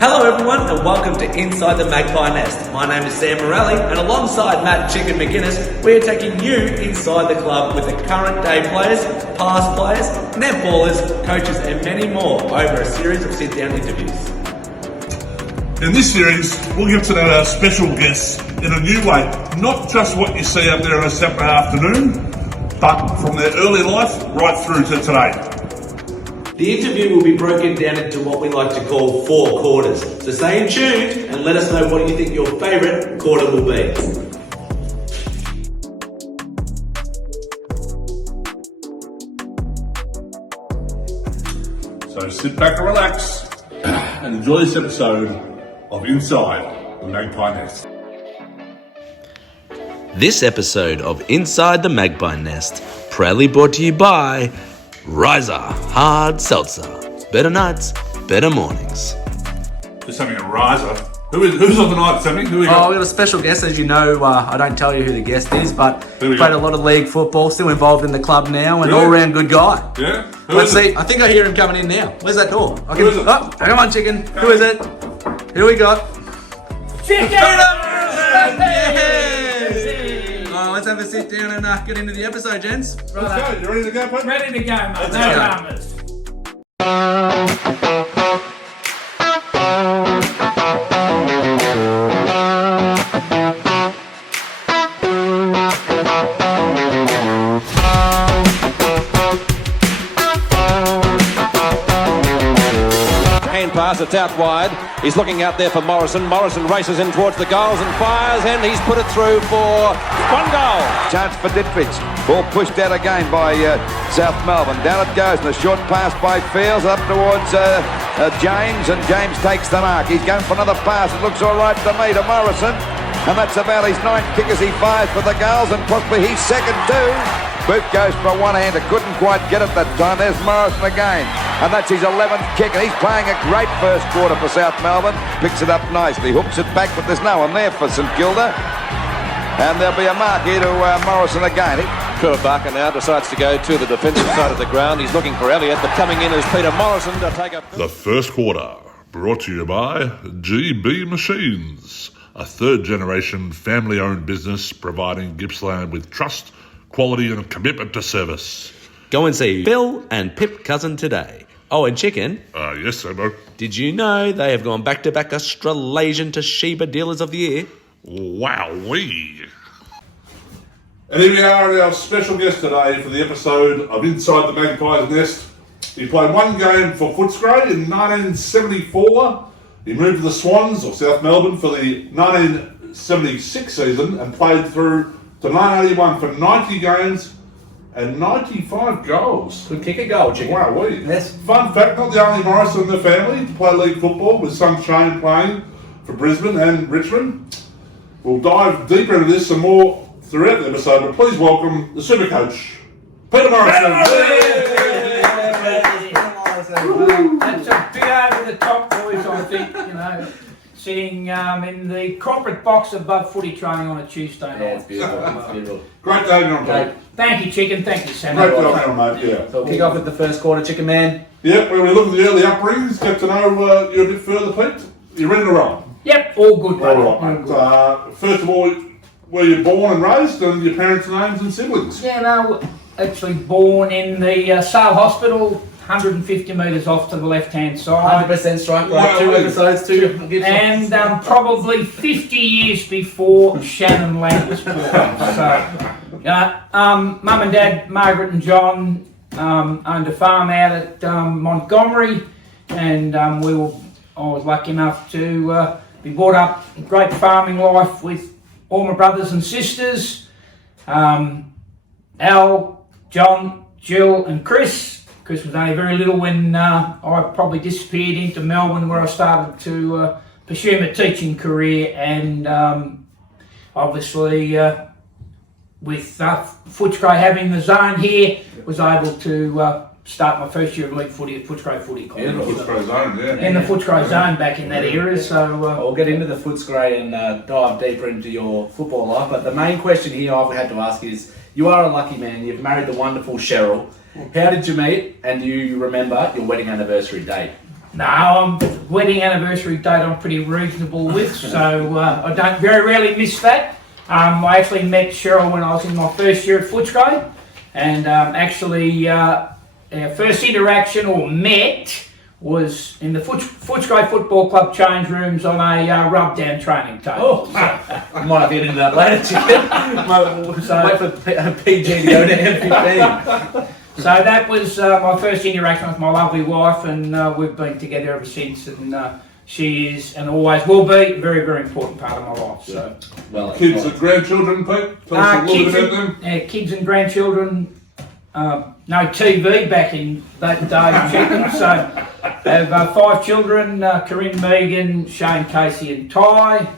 Hello everyone and welcome to Inside the Magpie Nest. My name is Sam Morelli and alongside Matt Chicken McGuinness, we are taking you inside the club with the current day players, past players, netballers, coaches and many more over a series of sit-down interviews. In this series, we'll get to know our special guests in a new way, not just what you see out there on a Saturday afternoon, but from their early life right through to today. The interview will be broken down into what we like to call 4 quarters. So stay tuned and let us know what you think your favourite quarter will be. So sit back and relax and enjoy this episode of Inside the Magpie Nest. This episode of Inside the Magpie Nest, proudly brought to you by Riser Hard Seltzer. Better nights, better mornings. Just having a riser. Who's on tonight, Sammy? Who we got? We got a special guest, as you know. I don't tell you who the guest is, but Who we played got? a lot of league football, still involved in the club now, and Really? all-round good guy. Yeah? Let's see. I think I hear him coming in now. Where's that door? Who is it? Oh, come on, chicken. Who is it? Who we got? Chicken! Yes! Oh, let's have a sit down and get into the episode, gents. Let's go. You ready to go, Pete? Ready to go, mate. Let's No go. dramas. Hand pass, it's out wide. He's looking out there for Morrison. Morrison races in towards the goals and fires, and he's put it through for 1 goal. Chance for Dittrich. Ball pushed out again by South Melbourne. Down it goes, and a short pass by Fields up towards James, and James takes the mark. He's going for another pass. It looks all right to me, to Morrison. And that's about his 9th kick as he fires for the goals, and possibly he's second too. Boot goes for one-hander, couldn't quite get it that time. There's Morrison again, and that's his 11th kick, and he's playing a great first quarter for South Melbourne. Picks it up nicely, hooks it back, but there's no one there for St Kilda. And there'll be a mark here to Morrison again. Barker now decides to go to the defensive side of the ground. He's looking for Elliott, but coming in is Peter Morrison to take a... The first quarter, brought to you by GB Machines, a third-generation family-owned business providing Gippsland with trust, quality and commitment to service. Go and see Phil and Pip Cousin today. Oh, and Chicken, Yes, Sabo. did you know they have gone back-to-back Australasian Toshiba Dealers of the Year? Wowee. And here we are at our special guest today for the episode of Inside the Magpie's Nest. He played 1 game for Footscray in 1974. He moved to the Swans, or South Melbourne, for the 1976 season and played through to 1981 for 90 games and 95 goals. Could kick a goal, chicken. Wowee. Yes. Fun fact, not the only Morrison in the family to play league football, with son Shane playing for Brisbane and Richmond. We'll dive deeper into this and more throughout the episode, but please welcome the super coach, Peter Morrison. That's a bit over the top, boys, I think, sitting in the corporate box above footy training on a Tuesday night. Yeah, it's beautiful. It's beautiful. Great to have you on, Pete. Thank you, Chicken. Thank you, Sam. Great to have you on, mate, yeah. So we'll kick off with the first quarter, chicken man. Yep, when we look at the early upbringings, get to know you a bit further, Pete. You ready to roll? Yep, all good, mate. All right, mate. First of all, were you born and raised, and your parents' names and siblings? Yeah, no, actually born in the Sale Hospital, 150 metres off to the left-hand side. 100% strike rate, Wow. 2 episodes, 2 Gibson. And probably 50 years before Shannon Lamb was born. So, Mum and Dad, Margaret and John, owned a farm out at Montgomery, and I was lucky enough to be brought up a great farming life with all my brothers and sisters, Al, John, Jill and Chris. Chris was only very little when I probably disappeared into Melbourne, where I started to pursue my teaching career, and obviously with Footscray having the zone here, was able to start my first year of league footy at Footscray Footy Club. Yeah, Footscray zone, yeah. In the Footscray zone back in that era, so... We'll get into the Footscray and dive deeper into your football life, but the main question here I've had to ask is, you are a lucky man, you've married the wonderful Cheryl. How did you meet, and do you remember your wedding anniversary date? No, wedding anniversary date I'm pretty reasonable with, so I don't very rarely miss that. I actually met Cheryl when I was in my first year at Footscray, and our first interaction or met was in the Footscray Football Club change rooms on a rub-down training table. I might have to get into that later, Chicken. Wait for PG to go to M15. So that was my first interaction with my lovely wife, and we've been together ever since, and she is and always will be a very, very important part of my life. So, well, kids and grandchildren, Pete? Tell us a little bit about them. Kids and grandchildren, no TV back in that day, Chicken. So I have 5 children, Corinne, Megan, Shane, Casey and Ty.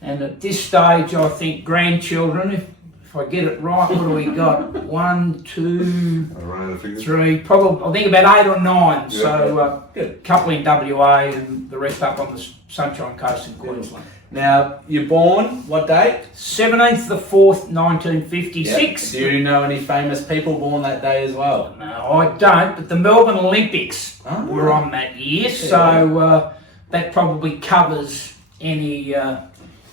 And at this stage, I think grandchildren, if I get it right, what do we got? 1, 2, 3, probably, I think about 8 or 9. Yeah. So a couple in WA and the rest up on the Sunshine Coast in Queensland. Now, you're born, what date? 17th the 4th, 1956. Yep. Do you know any famous people born that day as well? No, I don't, but the Melbourne Olympics were on that year, so that probably covers any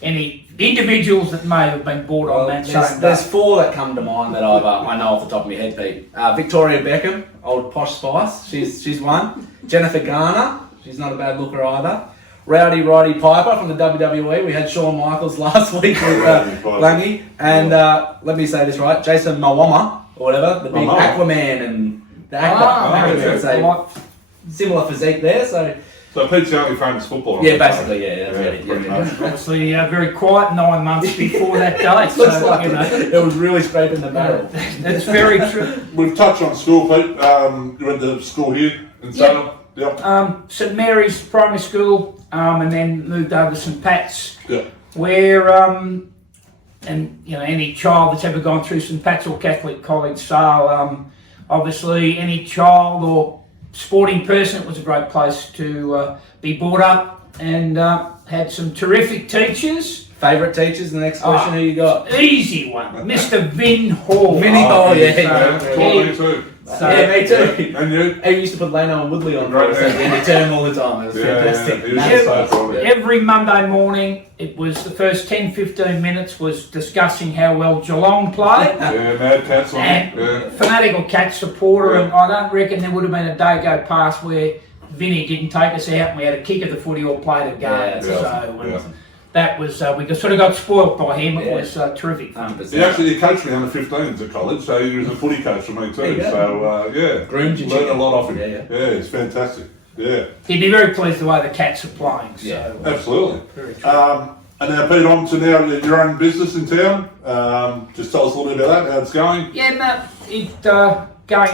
individuals that may have been born on that same day. There's 4 that come to mind that I know off the top of my head, Pete. Victoria Beckham, old Posh Spice, she's one. Jennifer Garner, she's not a bad looker either. Rowdy Roddy Piper from the WWE. We had Shawn Michaels last week with Langy. And let me say this right, Jason Momoa, or whatever, the big Aquaman and the actor. Similar physique there, So Pete's the only famous footballer. Yeah, basically, yeah. Obviously, very quiet 9 months before that date. Looks like it was really scraping the barrel. That's very true. We've touched on school, Pete. You went to school here in Salem. Yep. St Mary's Primary School, and then moved over to St Pat's, where, and any child that's ever gone through St Pat's or Catholic College, so obviously any child or sporting person, it was a great place to be brought up, and had some terrific teachers. Favourite teachers? The next question, who you got? Easy one, Mr. Vin Hall. Vinny Hall, me too. Me too. And you? He used to put Leno and Woodley on for us at the end of term all the time. It was fantastic. Every Monday morning, it was the first 10-15 minutes was discussing how well Geelong played. Mad Cats on it. Fanatical Cats supporter, and I don't reckon there would have been a day go past where Vinny didn't take us out and we had a kick of the footy or played a game. That was, we just sort of got spoilt by him. It was terrific fun. He coached me under 15s at college, so he was a footy coach for me too. So, groomed you. Learned a lot off him. Yeah, it's fantastic. Yeah. He'd be very pleased the way the Cats are playing. So, absolutely. And now, Pete, on to now your own business in town. Just tell us a little bit about that, how it's going. Yeah,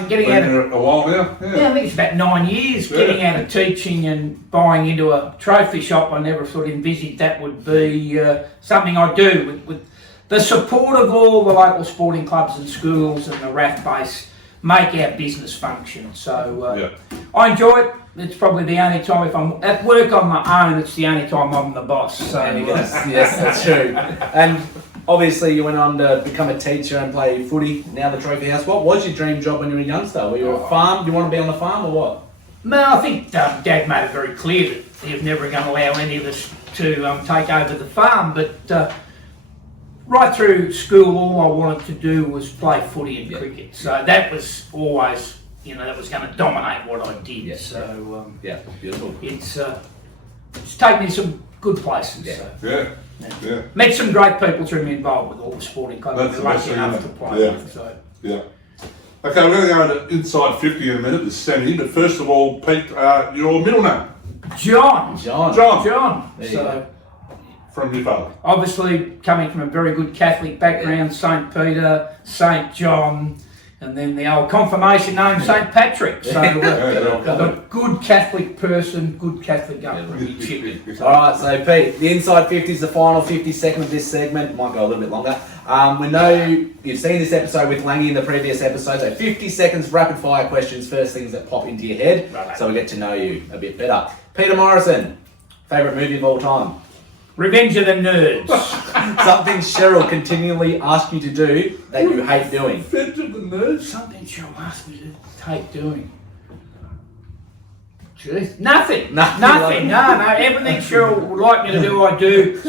getting out of a while now. Yeah, I think it's about 9 years getting out of teaching and buying into a trophy shop. I never sort of envisaged that would be something I do with the support of all the local sporting clubs and schools and the RAF base make our business function. So I enjoy it. It's probably the only time, if I'm at work on my own, it's the only time I'm the boss. So yes, that's true. And obviously, you went on to become a teacher and play footy, now the Trophy House. What was your dream job when you were a youngster? Were you a farm? Do you want to be on the farm or what? No, I think Dad made it very clear that he was never going to allow any of us to take over the farm. But right through school, all I wanted to do was play footy and cricket. So that was always, that was going to dominate what I did. So beautiful. It's taken me some good places. Yeah. Met some great people through me involved with all the sporting clubs. That's lucky enough to play with. So. Yeah. Okay, we're going to go into Inside 50 in a minute with Sammy, but first of all, Pete, your middle name? John. So, from your father? Obviously, coming from a very good Catholic background, St. Peter, St. John, and then the old confirmation name, St. Patrick. So, a good Catholic person, good Catholic upbringing. Alright, so Pete, the Inside 50 is the final 50 seconds of this segment. Might go a little bit longer. We know you've seen this episode with Langy in the previous episode, so 50 seconds rapid fire questions, first things that pop into your head, so we get to know you a bit better. Peter Morrison, favourite movie of all time? Revenge of the Nerds. Something Cheryl continually asks you to do that you hate doing. Revenge of the Nerds? Something Cheryl asks me to hate doing. Jeez, nothing. Nothing. Nothing. No. Everything Cheryl would like me to do, I do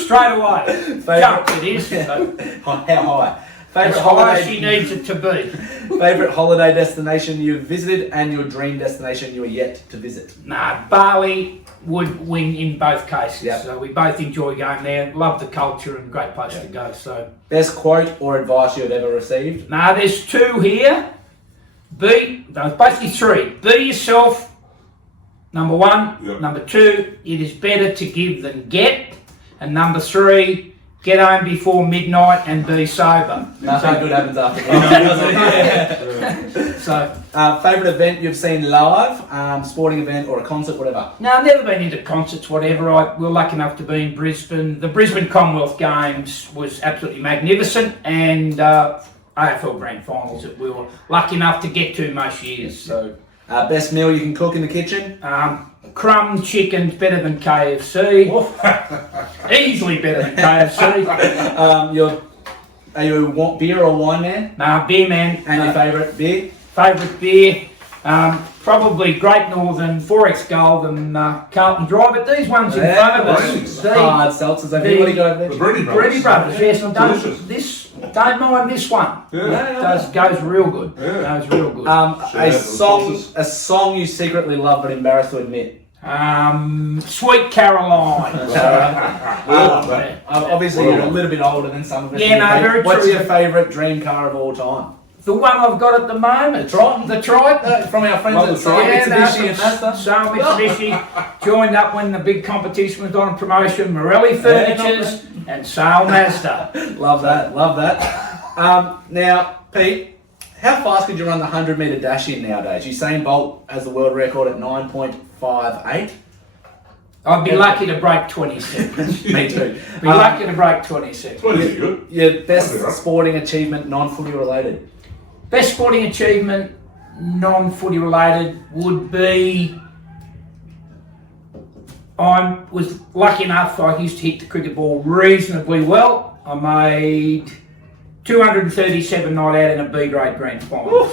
straight away. Jumps it is. So. How high? As Favorite high as she holiday? needs it to be. Favorite holiday destination you've visited and your dream destination you are yet to visit? Nah, Bali would win in both cases. Yep. So we both enjoy going there. Love the culture and great place to go. So Best quote or advice you've ever received? there's two here. Basically three. Be yourself. Number one. Yep. Number two, it is better to give than get. And number three, get home before midnight and be sober. Nothing good happens after that. So, Favourite event you've seen live, sporting event or a concert, whatever? no, I've never been into concerts, whatever. We were lucky enough to be in Brisbane. The Brisbane Commonwealth Games was absolutely magnificent, and AFL Grand Finals that we were lucky enough to get to most years. So, Best meal you can cook in the kitchen? crumb chicken's better than KFC. Easily better than KFC. Are you a beer or wine man? Nah, beer man. And your favourite beer? Favourite beer, probably Great Northern, 4X Gold and Carlton Dry, but these ones in front of us, Hard seltzers. Have anybody got The there? Breedy Brothers. Breedy Brothers, yes, Delicious. don't mind this one. Yeah. Goes real good. Yeah. Goes real good. A song you secretly love but embarrassed to admit. Sweet Caroline. Obviously, you're a little bit older than some of us. Yeah, no, very What's true. your favourite dream car of all time? The one I've got at the moment. The Triton. From our friends Love at the Triton. Mitsubishi and Mazda. So Mitsubishi joined up when the big competition was on promotion. Morelli Furnitures and Sale Mazda. Love that. Now, Pete, how fast could you run the 100-metre dash in nowadays? Usain Bolt has the world record at 9.58. I'd be lucky to break 20 seconds. Me too. Be lucky to break 20 seconds. 20 is good. Your best That'd be right. sporting achievement, non-footy related. Best sporting achievement, non-footy related, would be I was lucky enough, I used to hit the cricket ball reasonably well. I made 237 not out in a B grade grand final.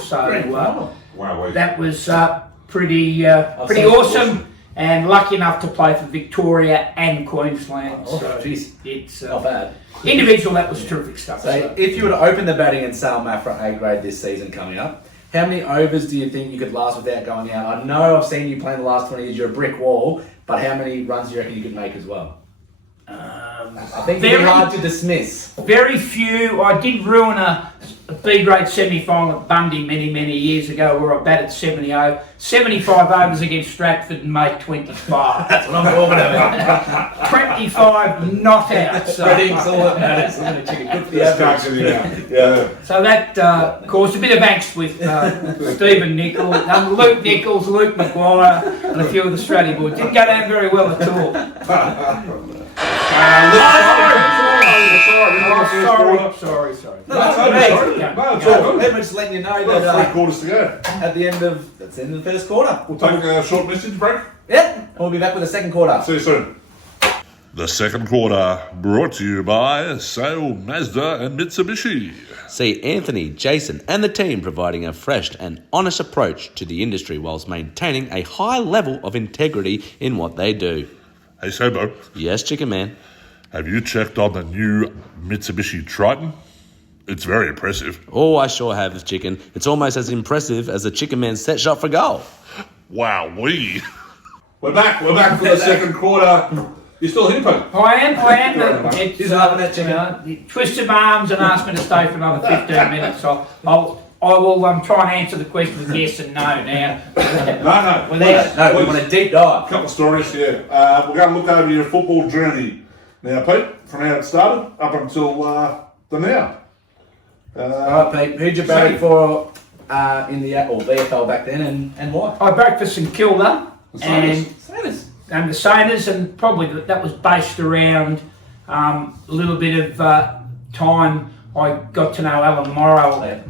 Wow, wait. That was pretty awesome, and lucky enough to play for Victoria and Queensland. So Jeez. it's Not bad. individual. That was terrific stuff. So, if you were to open the batting in Sale Mafra A grade this season coming up, how many overs do you think you could last without going out? I know I've seen you play in the last 20 years, you're a brick wall, but how many runs do you reckon you could make as well? I think it'd be hard to dismiss. Very few. I did ruin a B grade semi-final at Bundy many years ago where I batted 75 overs against Stratford and made 25. That's what I'm talking about. 25 not out. So, Everything's all that matters. I'm going to check a good for the average. Yeah. so that caused a bit of angst with Stephen Nichols, Luke Nichols, Luke Maguire and a few of the Australia boys. Didn't go down very well at all. Sorry. We're just letting you know Well, that 3 quarters to go. at the end of the first quarter. We'll take a short message break. Yeah, we'll be back with the second quarter. See you soon. The second quarter brought to you by Sale, Mazda and Mitsubishi. See Anthony, Jason and the team providing a fresh and honest approach to the industry whilst maintaining a high level of integrity in what they do. Hey Sabo, Yes, Chicken Man. have you checked on the new Mitsubishi Triton? It's very impressive. Oh, I sure have, Chicken. It's almost as impressive as the Chicken Man's set shot for goal. Wowee. We're back for the second quarter. You still here, Pete? I am. He's loving it, Chicken. He twisted my arms and asked me to stay for another 15 minutes. So I will try and answer the question with yes and no now. No. No, we want a deep dive. A couple of stories, yeah. We're going to look over your football journey now, Pete, from how it started up until the now. Alright, Pete, who'd you barrack for in the VFL back then and why? I barracked for St Kilda and Saints. the Saints, and probably that was based around a little bit of time I got to know Alan Morrow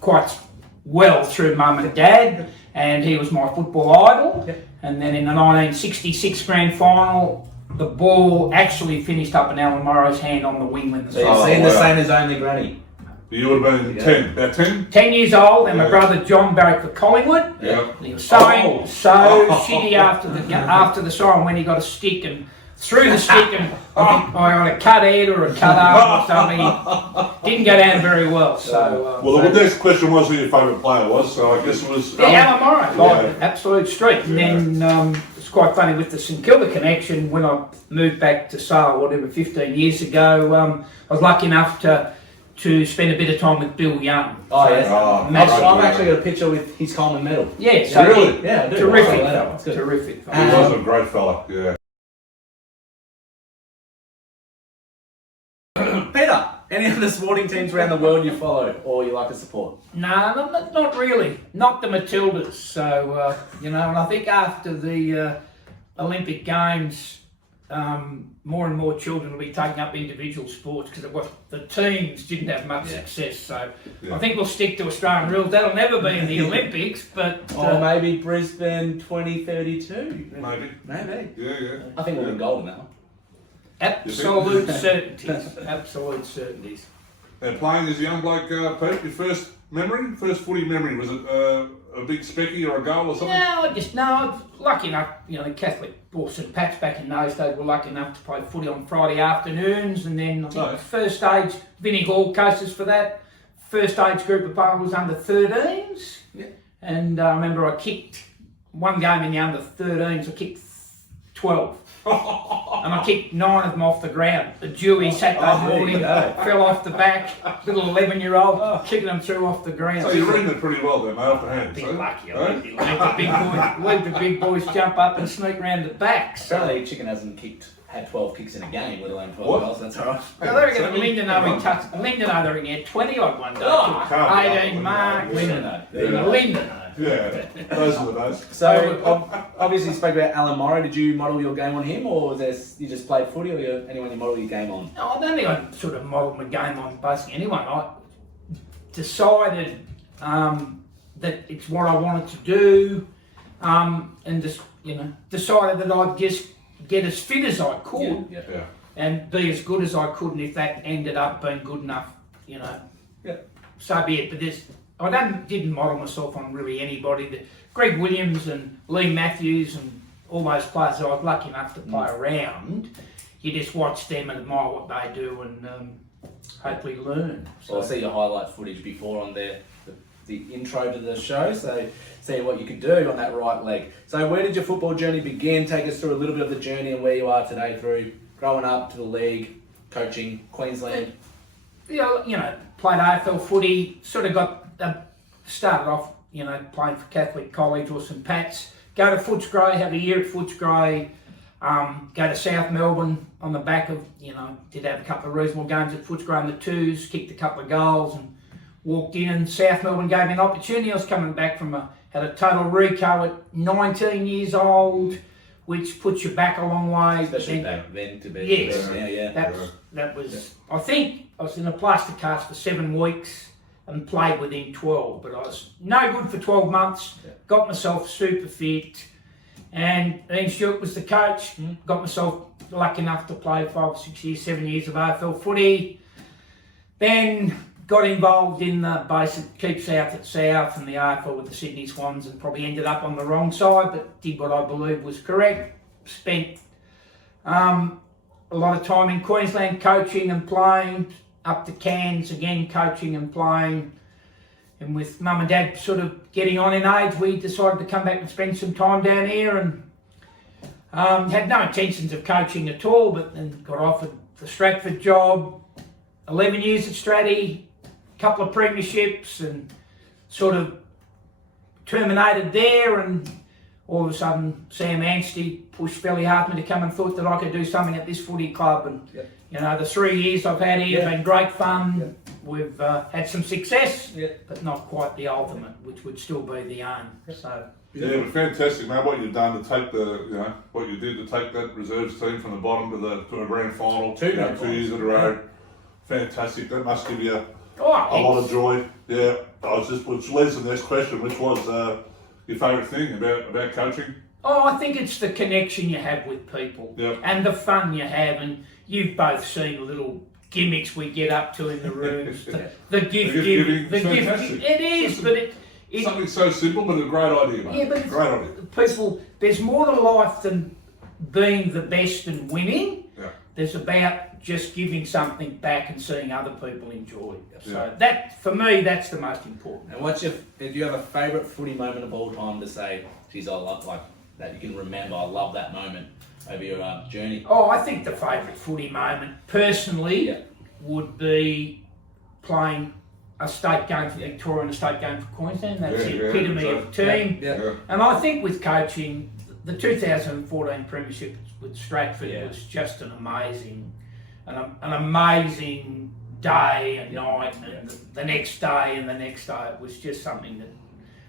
quite well through Mum and Dad, and he was my football idol. Yep. And then in the 1966 grand final, the ball actually finished up in Alan Morrow's hand on the wing when the So you're seeing the same as only granny. You would have been 10, about 10? 10 years old, and my Yeah. brother John barracked for Collingwood. Yeah. He was so shitty after the siren when he got a stick and threw the stick and I think I got a cut head or a cut arm or something. Didn't go down very well. So Well, the next question was who your favourite player was, so I guess it was... Alan Morro, Yeah. absolute street. And then it's quite funny with the St Kilda connection. When I moved back to Sale, whatever, 15 years ago, I was lucky enough to spend a bit of time with Bill Young. Oh, yes. Oh, I've actually got a picture with his Coleman medal. Yeah, so Really? Yeah, I do. terrific Oh, fella, that's good. terrific fella. He was a great fella, yeah. Peter, any other sporting teams around the world you follow or you like to support? No, not really. Not the Matildas. So, and I think after the Olympic Games, more and more children will be taking up individual sports because the teams didn't have much success. So I think we'll stick to Australian rules. That'll never be in the Olympics, but... Or maybe Brisbane 2032. Maybe. Maybe. Yeah. I think we'll win gold now. Absolute certainties. Absolute certainties. And playing as a young bloke, Pete, your first footy memory, was it a big specky or a goal or something? No, I was lucky enough, the Catholic or St Pat's back in those days were lucky enough to play footy on Friday afternoons, and then I think the first stage, Vinnie Hall coaches for that, first age group of players was under 13s, and I remember I kicked one game in the under 13s, I kicked 12. And I kicked 9 of them off the ground. The Dewey sat over morning, fell off the back, little 11-year-old, kicking them through off the ground. So you're reading it pretty well there, mate, off the hand. Bit lucky, I let the big boys jump up and sneak round the back. So Apparently Chicken hasn't had 12 kicks in a game, let alone 12 goals. That's all right. well, they reckon Lyndon they had 20 odd one day. 18 marks. Lyndon. Yeah, those were those. So, obviously you spoke about Alan Morro. Did you model your game on him, or was there, you just played footy, or anyone you model your game on? No, I don't think I sort of modelled my game on basically anyone. I decided that it's what I wanted to do, and just decided that I'd just get as fit as I could Yeah. and be as good as I could, and if that ended up being good enough, so be it. But I didn't model myself on really anybody. Greg Williams and Lee Matthews and all those players that I was lucky enough to play around, you just watch them and admire what they do and hopefully learn. So I'll see your highlight footage before on the intro to the show, so see what you could do on that right leg. So where did your football journey begin? Take us through a little bit of the journey and where you are today through growing up to the league, coaching, Queensland. Played AFL footy, sort of started off, playing for Catholic College or St Pat's, go to Footscray, have a year at Footscray, go to South Melbourne on the back of, did have a couple of reasonable games at Footscray in the twos, kicked a couple of goals and walked in, and South Melbourne gave me an opportunity. I was coming back had a total reco at 19 years old, which puts you back a long way. Especially back then to be. Yes, yeah. That was. I think I was in a plaster cast for 7 weeks and played within 12, but I was no good for 12 months. Got myself super fit, and Ian Stewart was the coach. Got myself lucky enough to play 5, 6 years, 7 years of AFL footy. Then got involved in the basic Keep South at South and the AFL with the Sydney Swans, and probably ended up on the wrong side, but did what I believe was correct. Spent a lot of time in Queensland coaching and playing, up to Cairns again coaching and playing. And with Mum and Dad sort of getting on in age, we decided to come back and spend some time down here, and had no intentions of coaching at all, but then got offered the Stratford job, 11 years at Stratty, a couple of premierships, and sort of terminated there. And all of a sudden Sam Anstey pushed fairly hard for me to come and thought that I could do something at this footy club. And the 3 years I've had here have been great fun. We've had some success, but not quite the ultimate, which would still be the aim. So yeah, but fantastic, mate. What you've done to take what you did to take that reserves team from the bottom to a grand final, 2 years in a row. Fantastic. That must give you a lot of joy. Yeah, which leads to the next question, which was your favourite thing about coaching? I think it's the connection you have with people and the fun you have, and you've both seen little gimmicks we get up to in the rooms, the gift giving, giving, the gift. fantastic. It is, but it Something so simple, but a great idea, mate. yeah, but it's, Great idea. people. There's more to life than being the best and winning. Yeah. There's about just giving something back and seeing other people enjoy. So Yeah. that, for me, that's the most important. And what's if you have a favourite footy moment of all time to say, geez, I love like that you can remember, I love that moment over your journey? Oh, I think the favourite footy moment, personally, Yeah. would be playing a state game for Victoria and a state game for Queensland. That's the epitome of team. Yeah. And I think with coaching, the 2014 premiership with Stratford Yeah. was just an amazing day and night, and the next day and the next day. It was just something that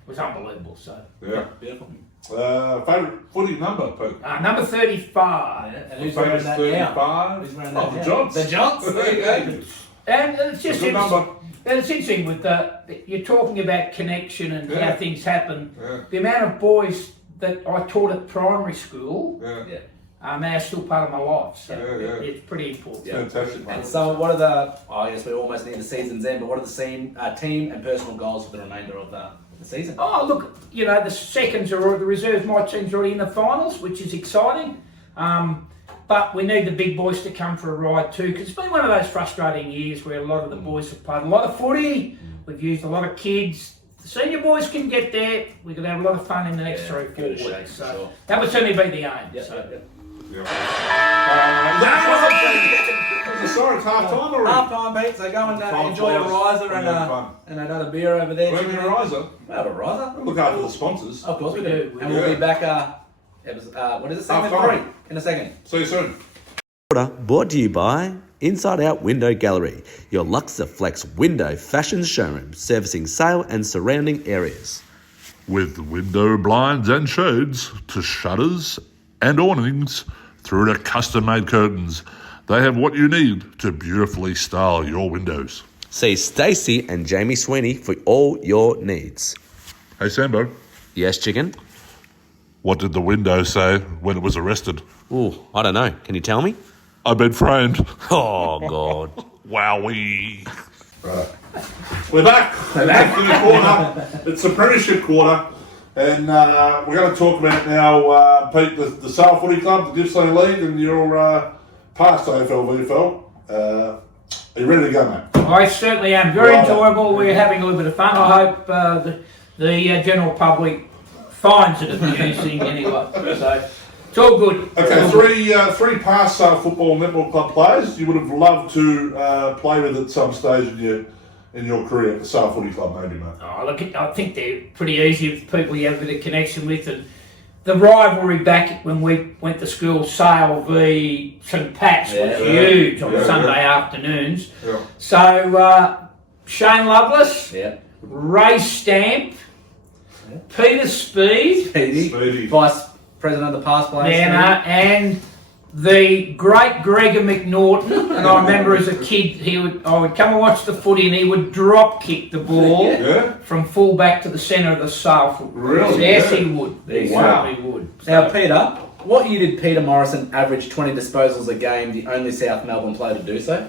was unbelievable. So Yeah. Beautiful. Favourite footy number, Pete? number 35. And who's wearing that now? 35. Who's wearing Oh, that the now? Johns. The Johns. There you go. And it's just Good number. and it's interesting with you're talking about connection and Yeah. how things happen. Yeah. The amount of boys that I taught at primary school Yeah. Yeah. are now still part of my life. So Yeah. it's pretty important. Fantastic, mate. And so, what are the? I guess we're almost near the season's end, but what are the team and personal goals for the remainder of the season? Oh, look, the seconds are already, the reserves, my team's already in the finals, which is exciting. But we need the big boys to come for a ride too, because it's been one of those frustrating years where a lot of the boys have played a lot of footy, we've used a lot of kids. The senior boys can get there, we can have a lot of fun in the next 3 or 4 good shape, weeks. So sure. that would certainly be the aim. Yeah. So. Sorry, it's half time already. Half time, Pete. So go and Time enjoy a flies. riser We're having fun. and another beer over there. We're having a riser. We'll have a riser. Look after the sponsors. Of course we We do. do. And we'll Yeah. be back. What is it? Segment Half time. 3 in a second. See you soon. Brought to you by Inside Out Window Gallery, your Luxaflex window fashion showroom servicing Sale and surrounding areas. With window blinds and shades to shutters and awnings through to custom-made curtains, they have what you need to beautifully style your windows. See Stacey and Jamie Sweeney for all your needs. Hey Sambo, Yes, chicken? what did the window say when it was arrested? Ooh, I don't know. Can you tell me? I've been framed. Oh, God. Wowee. Right. We're back. We're back in the quarter. It's the premiership quarter. And we're going to talk about now, Pete, the Sale Footy Club, the Gippsland League, and your past AFL, VFL. Are you ready to go, mate? I certainly am. Very Right. enjoyable. We're having a little bit of fun. I hope the general public finds it amusing anyway. So it's all good. Okay, three past Sale Football Netball Club players you would have loved to play with at some stage in your career at the Sale Footy Club, maybe, mate. Oh, look, I think they're pretty easy with people you have a bit of connection with. And the rivalry back when we went to school, Sale v St Pat's, was huge on Sunday afternoons. Yeah. So Shane Lovelace, Yeah. Ray Stamp, Peter Speed, Speedy. Vice President of the past players. and the great Gregor McNaughton. And I remember as a kid, I would come and watch the footy, and he would drop kick the ball Yeah? from full back to the centre of the Sale football. Really? Yes, Yeah. he would. He Wow. certainly would. Now, Peter, what year did Peter Morrison average 20 disposals a game, the only South Melbourne player to do so?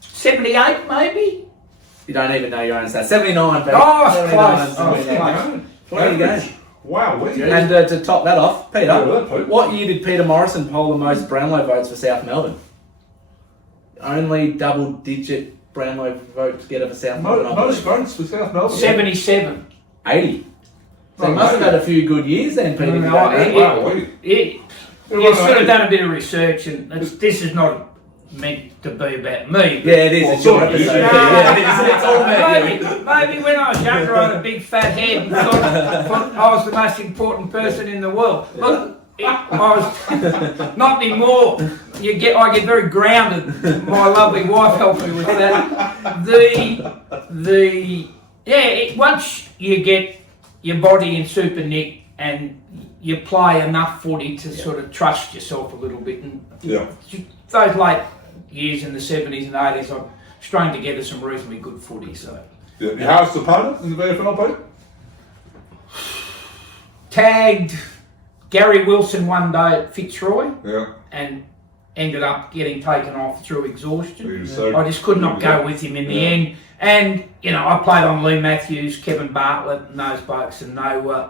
78 maybe? You don't even know your own stats. 79, Peter. Oh, it's 79, close. Oh, it's 79. 20 games. Wow, we And to top that off, Peter, Yeah, well, Pete. what year did Peter Morrison poll the most Brownlow votes for South Melbourne? Only double-digit Brownlow votes getter for South Melbourne. I most believe. votes for South Melbourne. 77. 80. So he Oh, must have 80. had a few good years then, Peter. No, Wow, you should have done a bit of research, and this is not meant to be about me. Yeah, it is. It's your episode. Yeah. Yeah, it is. It's all about you. Maybe when I was younger, I had a big fat head and thought I was the most important person in the world. Look, I was not anymore. I get very grounded. My lovely wife helped me with that. Once you get your body in super nick and you play enough footy to sort of trust yourself a little bit, and Yeah. those late years in the 70s and 80s, I've strung together some reasonably good footy. So Yeah. Your hardest opponent in the VFL, Pete? tagged Gary Wilson one day at Fitzroy, Yeah. and ended up getting taken off through exhaustion. He was so- I just could not go with him in the end. And, you know, I played on Lee Matthews, Kevin Bartlett and those blokes, and they were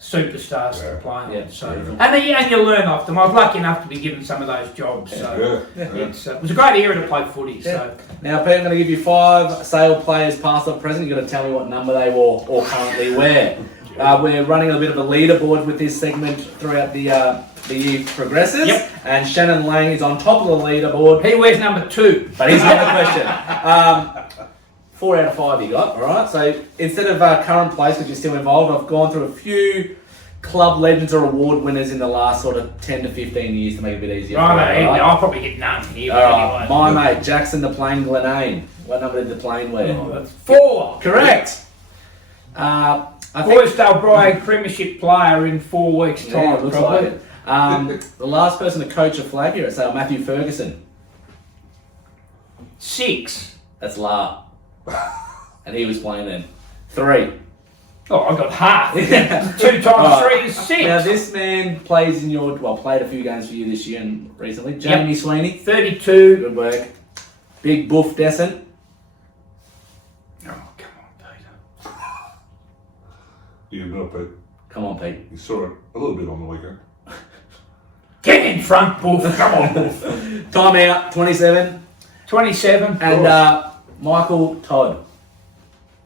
superstars to play on. So, and you learn off them. I was lucky enough to be given some of those jobs. So it was a great era to play footy. So Now, Pete, I'm going to give you 5 Sale players past or present. You've got to tell me what number they wore or currently wear. We're running a bit of a leaderboard with this segment throughout the year progresses. Yep. And Shannon Lang is on top of the leaderboard. he wears number 2. But he's got the question. 4 out of 5 you got, alright? So instead of current players, because you're still involved, I've gone through a few club legends or award winners in the last sort of 10 to 15 years to make it a bit easier. I'll probably get none here. Alright, my mate, Jackson the Plane Glenane. What number did the plane wear? That's 4. Correct. I think Boysdale Brian Premiership player in 4 weeks' time, yeah, it looks probably. like it. The last person to coach a flag here at Sale, Matthew Ferguson. 6. That's La. And he was playing then. 3. Oh, I got half. 2 times Alright. 3 is 6. Now this man plays in your, played a few games for you this year and recently. Jamie Sweeney. 32. Good work. Big Boof Descent. Oh, come on, Peter. You know, Pete. Come on, Pete. You saw it a little bit on the weekend. Get in front, Boof. Come on, Boof. Time out, 27. 27. And Michael Todd.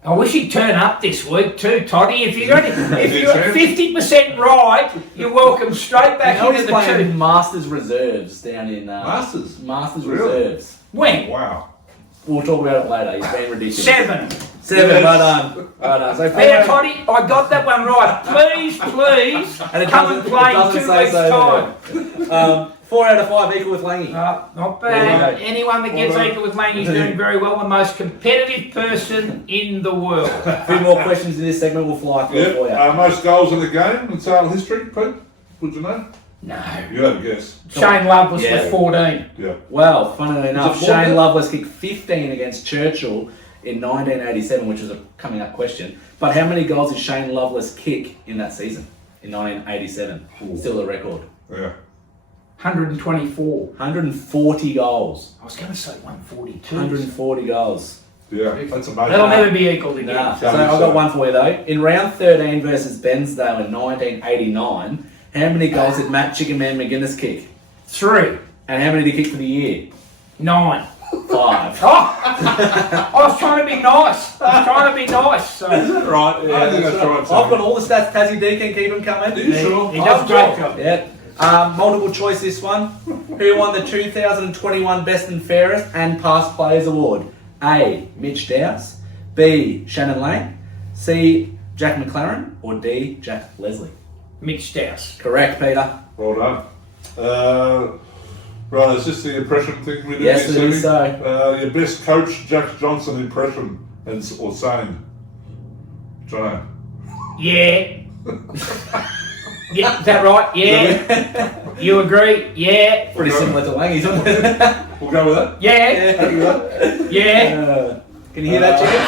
I wish he'd turn up this week too, Toddy. If you're chance? 50% right, you're welcome straight back Now into he's the playing 2. Masters Reserves down in... Masters? Masters Really? Reserves. When? Wow. We'll talk about it later. He's been ridiculous. 7. 7, Yes. well done. Well done. So There, Toddy, I got that one right. Please, And it come and doesn't- play it in doesn't 2 say weeks' so time. 4 out of 5 equal with Langy. Not There you bad. go. Anyone that gets Well done. equal with Lang is doing very well. The most competitive person in the world. A few more questions in this segment. We'll fly through it for you. Yeah. Most goals in the game in Sale history, Pete? Would you know? No. You have a guess. Shane Lovelace Yeah. with 14. Yeah. Well, funnily enough, Is it more Shane than- Lovelace kicked 15 against Churchill in 1987, which was a coming up question. But how many goals did Shane Lovelace kick in that season? In 1987. Still the record. Yeah. 124. 140 goals. I was going to say 142. 140 goals. Yeah. That's amazing. That'll never be equalled again. Nah. So Tell me I've so. got one for you though. In round 13 versus Bensdale in 1989, how many goals did Matt Chicken Man McGuinness kick? 3. And how many did he kick for the year? 9. 5. Oh! I was trying to be nice. So. Right. Yeah, I think that's right. I've got all the stats. Tassie D can keep them coming. Are you sure? He does a great job. Yeah. Multiple choice this one. Who won the 2021 Best and Fairest and Past Players Award? A. Mitch Dowse. B. Shannon Lang. C. Jack McLaren. Or D. Jack Leslie. Mitch Dowse. Correct, Peter. Well done. Right, is this the impression thing we did? Yes, here, it is Sammy? so. Your best Coach Jack Johnson impression or saying? Jono. Yeah. Yeah, is that right? Yeah. You agree? Yeah. Pretty similar to Lang, isn't it? We'll go with that. Yeah. Happy with that? Yeah. Can you hear that, Chicken?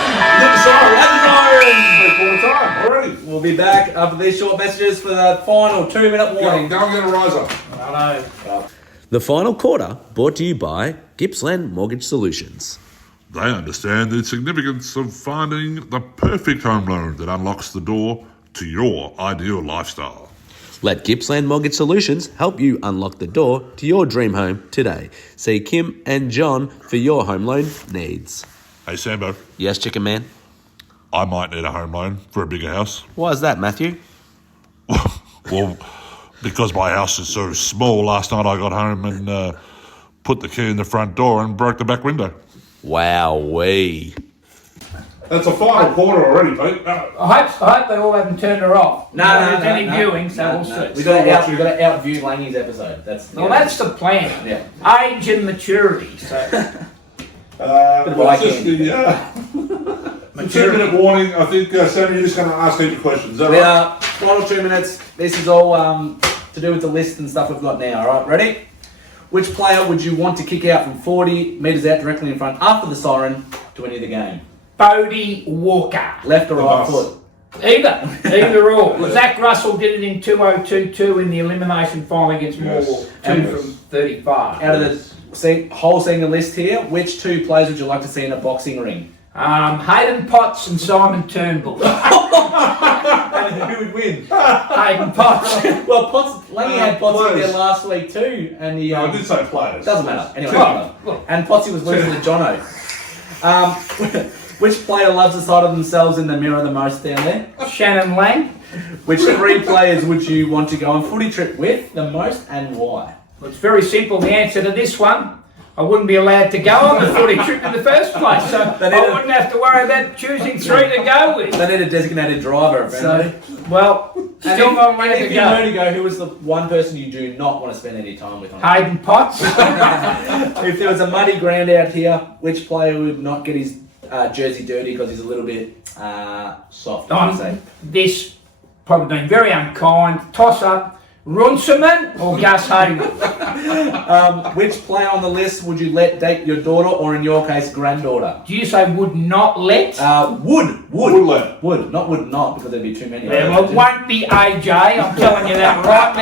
Sorry, that's the time already. We'll be back after these short messages for the final 2-minute Go warning. and get a riser. I know. The final quarter brought to you by Gippsland Mortgage Solutions. They understand the significance of finding the perfect home loan that unlocks the door to your ideal lifestyle. Let Gippsland Mortgage Solutions help you unlock the door to your dream home today. See Kim and John for your home loan needs. Hey Sambo, Yes, Chicken Man? I might need a home loan for a bigger house. Why is that, Matthew? Well, because my house is so small, last night I got home and put the key in the front door and broke the back window. Wowee. That's a final quarter already, Pete. I hope they all haven't turned her off. No, There's any viewing, so we'll see. We've got to outview Langy's episode. Well, that's the plan. Yeah. Age and maturity. So Well, it's just the 2-minute warning. I think, Sammy, you're just going to ask heaps of questions. Is that right? Final 2 minutes. This is all to do with the list and stuff we've got now. All right, ready? Which player would you want to kick out from 40 metres out directly in front after the siren to end the game? Bodie Walker. Left or right Nice. foot? Either or. Zach Russell did it in 2022 in the elimination final against Morwell. And 35. Out of the whole senior list here, which 2 players would you like to see in a boxing ring? Hayden Potts and Simon Turnbull. And who would win? Hayden Potts. Well, Potts, Langy had Potts in players. there last week too, and he No, I did say players. doesn't matter. Anyway, Look. and Pottsy was losing to Jono. Which player loves the sight of themselves in the mirror the most down there? Shannon Lang. Which 3 players would you want to go on footy trip with the most, and why? Well, it's very simple. The answer to this one, I wouldn't be allowed to go on the footy trip in the first place, so I wouldn't have to worry about choosing 3 to go with. They need a designated driver, apparently. So, well, still not allowed to If you were go. to go, who was the one person you do not want to spend any time with? On Hayden Potts. If there was a muddy ground out here, which player would not get his jersey dirty because he's a little bit soft, I would say? This probably been very unkind. Toss up, Runciman or Gus Hayden? Which player on the list would you let date your daughter, or in your case, granddaughter? Do you say would not let? Would, Would. not would not, because there'd be too many. Yeah, well, it won't be AJ, I'm telling you that right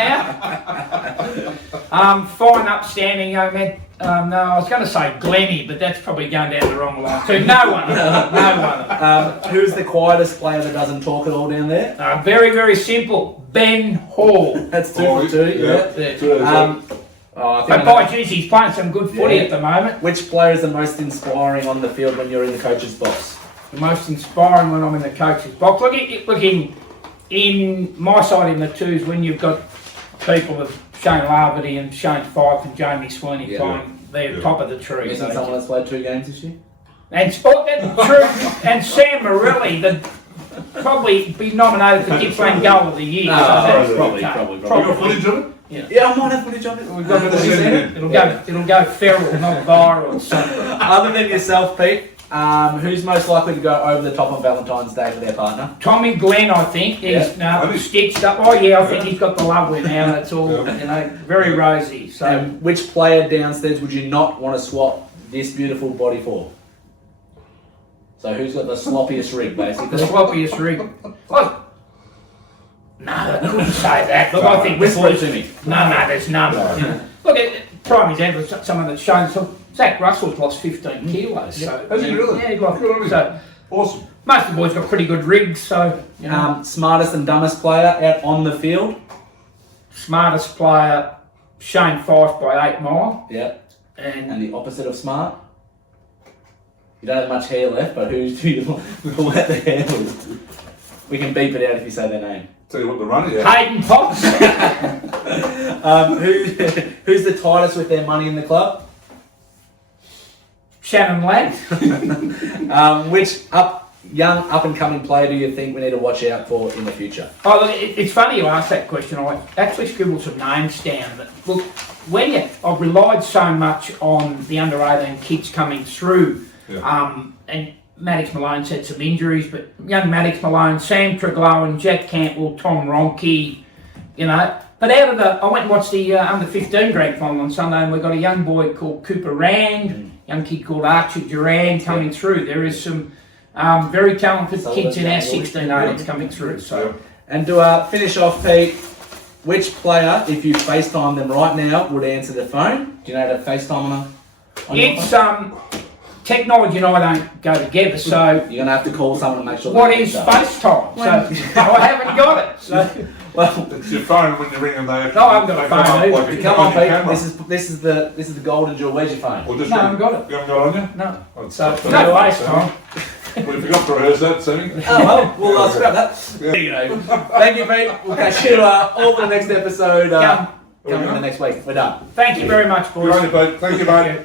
now. Fine, upstanding young man. No, I was going to say Glennie, but that's probably going down the wrong line too. No one. Who's the quietest player that doesn't talk at all down there? Very, very simple. Ben Hall. That's 2 for 2. Yeah. I think But by geez, he's playing some good footy at the moment. Which player is the most inspiring on the field when you're in the coach's box? The most inspiring when I'm in the coach's box. Look in my side in the twos, when you've got people of Shane Larvity and Shane Fife and Jamie Sweeney playing, they're top of the tree. Missing someone that's played 2 games this year? And Sam Morelli, probably be nominated for Gippsland Goal of the Year. No, so that's probably. You got footage of it? Yeah, I might have footage of it. We've got it. It'll go feral, not viral. So. Other than yourself, Pete, who's most likely to go over the top on Valentine's Day for their partner? Tommy Glenn, I think, he's stitched up. Oh yeah, I think he's got the lovely now. That's all, very rosy. So, Which player downstairs would you not want to swap this beautiful body for? So who's got the sloppiest rig, basically? the sloppiest rig. Look, no, I couldn't say that. Look, I think Whisper it to me. No, there's none. Look, prime example is someone that's shown. So Zach Russell's lost 15 kilos. So Has he really? Yeah, he lost. So Awesome. most of the boys got pretty good rigs. So Smartest and dumbest player out on the field? smartest player, Shane Fife by 8 Mile, Yeah. and And the opposite of smart? You don't have much hair left, but who do you let the hair with? We can beep it out if you say their name. Tell you what, the runner, Hayden Potts. Who's the tightest with their money in the club? Shannon Lang. Which young up and coming player do you think we need to watch out for in the future? Oh, look, it's funny you asked that question. I actually scribbled some names down. But look, I've relied so much on the under-18 kids coming through, and Maddox Malone's had some injuries, but young Maddox Malone, Sam Treglow, Jack Cantwell, Tom Ronke, But out of I went and watched the under-15 grand final on Sunday, and we've got a young boy called Cooper Rand, young kid called Archer Duran coming through. There is some very talented kids in our 16-18s coming through. So, and to finish off, Pete, which player, if you FaceTime them right now, would answer the phone? Do you know how to FaceTime on your phone? Technology and I don't go together, so you're gonna have to call someone to make sure. What is FaceTime? So I haven't got it. So well, it's your phone when you're ringing. They no, I haven't got a phone either. Come on, Pete. This is the golden jewel. Where's your phone? Or just no, I haven't got it. You haven't got it on you? No. So No FaceTime. We forgot to rehearse that, Sammy. Oh well, we'll scrap that. There you go. Thank you, Pete. We'll catch you all for the next episode. Coming in the next week. We're done. Thank you very much, boys. Thank you, mate.